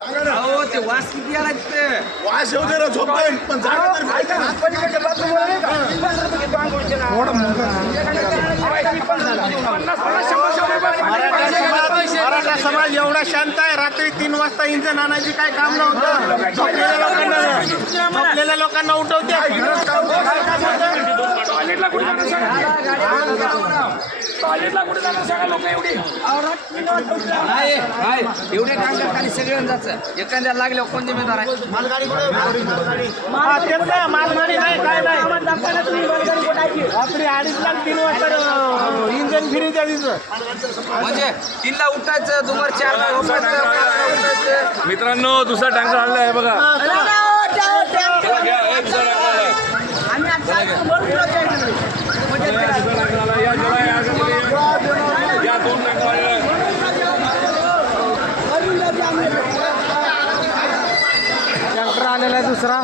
अहो ते वास किती आला तिथे वास येऊ दे ना झोपतोय पण जागा तरी माहिती आहे. मराठा समाज एवढा शांत आहे. रात्री 3 वाजता इंजन आणायची काय काम नव्हतं. झोपलेल्या लोकांना उठवते. एवढे टांगर खाली सगळ्यांना जायचं एखाद्याला लागल्यावर कोण जिम्मेदार आहे मालगाडी नाही काय नाही. रात्री 2:30 ला 3 वाजता इंजन फिरी त्या तिथं म्हणजे 3ला उठायचं दुपार 4ला उठायचं. मित्रांनो दुसरा टँकर आणला आहे बघा. या 2 टँकर ट्रॅक्टर आलेला आहे दुसरा.